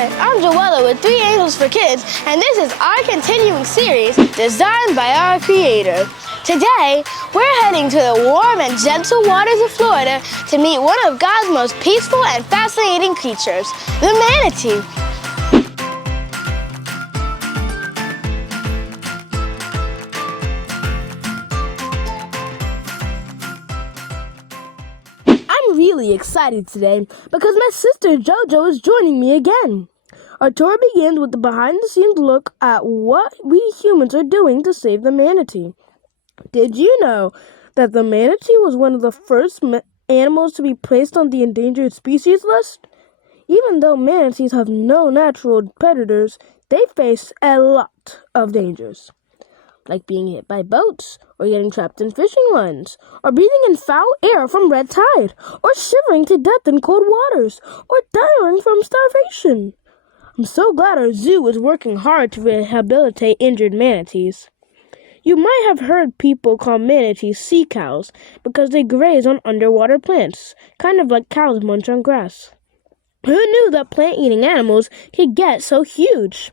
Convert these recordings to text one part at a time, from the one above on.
Hi, I'm Jowella with 3 Angels for Kids, and this is our continuing series designed by our creator. Today, we're heading to the warm and gentle waters of Florida to meet one of God's most peaceful and fascinating creatures, the manatee. I'm really excited today because my sister JoJo is joining me again. Our tour begins with the behind-the-scenes look at what we humans are doing to save the manatee. Did you know that the manatee was one of the first animals to be placed on the endangered species list? Even though manatees have no natural predators, they face a lot of dangers, like being hit by boats, or getting trapped in fishing lines, or breathing in foul air from red tide, or shivering to death in cold waters, or dying from starvation. I'm so glad our zoo is working hard to rehabilitate injured manatees. You might have heard people call manatees sea cows because they graze on underwater plants, kind of like cows munch on grass. Who knew that plant-eating animals could get so huge?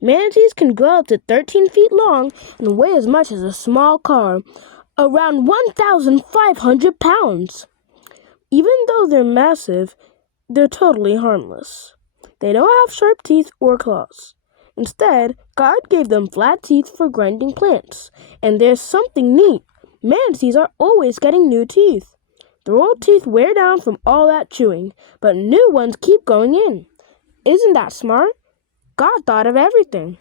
Manatees can grow up to 13 feet long and weigh as much as a small car, around 1,500 pounds. Even though they're massive, they're totally harmless. They don't have sharp teeth or claws. Instead, God gave them flat teeth for grinding plants. And there's something neat. Manatees are always getting new teeth. Their old teeth wear down from all that chewing, but new ones keep going in. Isn't that smart? God thought of everything.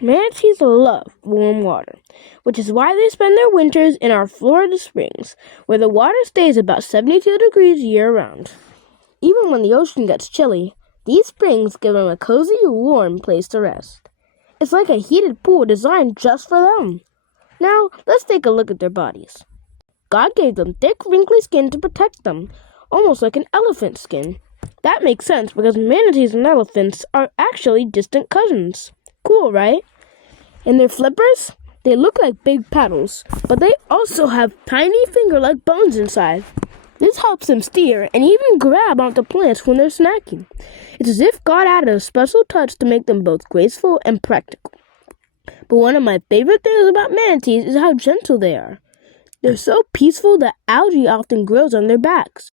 Manatees love warm water, which is why they spend their winters in our Florida springs, where the water stays about 72 degrees year-round. Even when the ocean gets chilly, these springs give them a cozy, warm place to rest. It's like a heated pool designed just for them. Now, let's take a look at their bodies. God gave them thick, wrinkly skin to protect them, almost like an elephant skin. That makes sense because manatees and elephants are actually distant cousins. Cool, right? And their flippers? They look like big paddles, but they also have tiny finger-like bones inside. This helps them steer and even grab onto plants when they're snacking. It's as if God added a special touch to make them both graceful and practical. But one of my favorite things about manatees is how gentle they are. They're so peaceful that algae often grows on their backs.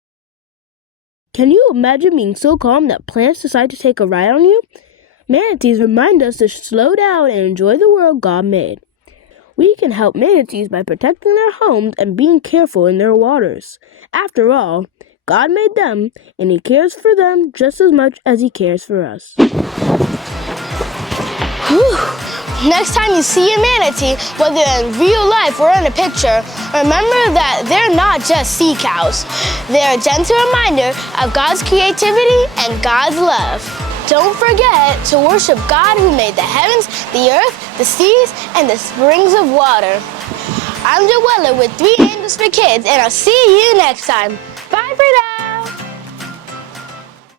Can you imagine being so calm that plants decide to take a ride on you? Manatees remind us to slow down and enjoy the world God made. We can help manatees by protecting their homes and being careful in their waters. After all, God made them, and He cares for them just as much as He cares for us. Whew. Next time you see a manatee, whether in real life or in a picture, remember that they're not just sea cows. They're a gentle reminder of God's creativity and God's love. Don't forget to worship God who made the heavens, the earth, the seas, and the springs of water. I'm Jowella with 3 Angels for Kids, and I'll see you next time. Bye for now.